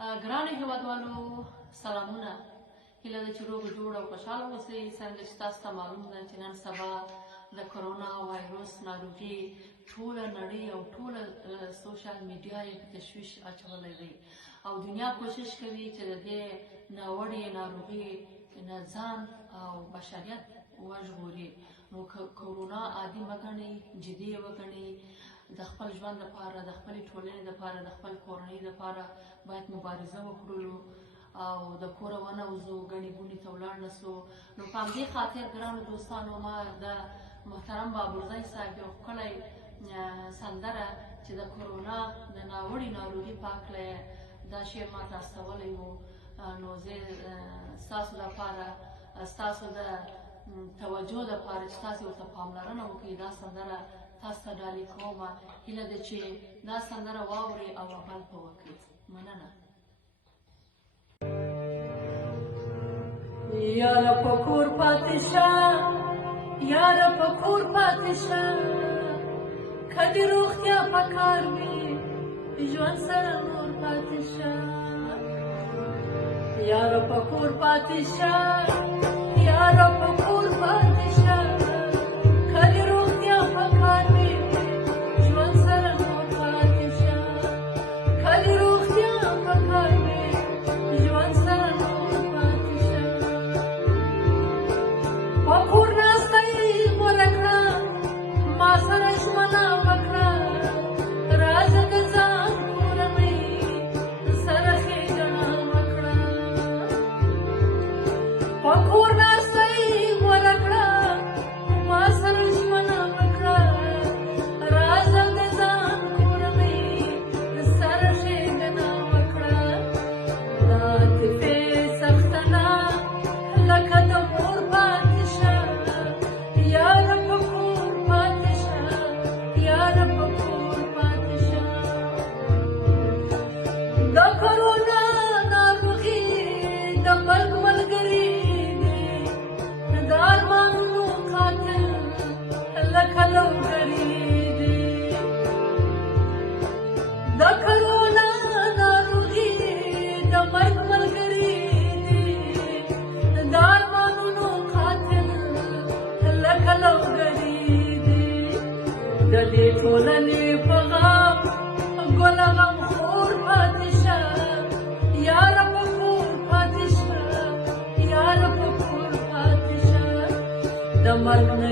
ګرانو هېوادوالو سلامونه. هیله ده چې روغ جوړ او خوشحاله اوسئ. څنګه چې تاسو ته معلوم ده چې نن سبا د کرونا وایرس ناروغي ټوله نړۍ او ټوله سوشل میډیا یې په تشویش اچولی دی او دنیا کوشش کوي چې د دې ناوړې ناروغي نه ځان او بشریت وژغوري. نو کرونا عادي مه ګڼئ، جدي یې وګڼئ. د خپل ژوند لپاره، د خپلې ټولنې لپاره، د خپل کورنۍ لپاره باید مبارزه وکړو او د کوره ونوځو، ګڼې ګوڼې ته ولاړ نه سو. نو په همدې خاطر ګرانو دوستانو ما د محترم بابرزی صاحب یو ښکلی سندره چې د کرونا د ناوړې ناروغي په هکله دا شعر ما ته استولی و، نو زه ستاسو لپاره ستاسو د توجه لپاره چې تاسې ورته پاملرنه وکړئ دا سندره تاسو ته ډالۍ کومه. هیله ده چې دا سندره واورئ او عمل په وکړئ. مننه. یاره په کور پاتې شه، یاره په کور پاتې شه، که دې روغتیا په کار وي ژوند سره نور پاتې شه. یاره په کور پاتې شه، یاره په کور پاتې شه، که دې روغتیا په کار وي ژوند سره نور پاتې شه. که دې روغتیا په کار وي ژوند سره نور پاتې شه. په کور ناسته یې غوره کړه، ما سره ژمنه وکړه، راځه د ځان کورنۍ سره ښېګڼه وکړه. په کور ناسته یې غوره کړه، ما سره ژمنه وکړه، راځه د ځان کورنۍ سره ښېګڼه وکړه. دا طبې سخته نه لکه د مور پاتې شه، یاره په کور پاتې شه، یاره په کور پاتې شه. د کرونا ناروغي د مرګ ملګري دی، د ارمانونو قاتل لکه لوګري دی. د کرونا ناروغي د مرګ ملګري دی، د ارمانونو قاتل لکه لوګري دی. د دې ټولنې په غم ګله غمخور پاتې شه، یاره په کور پاتې شه، یاره په کور پاتې شه. د مرګ نه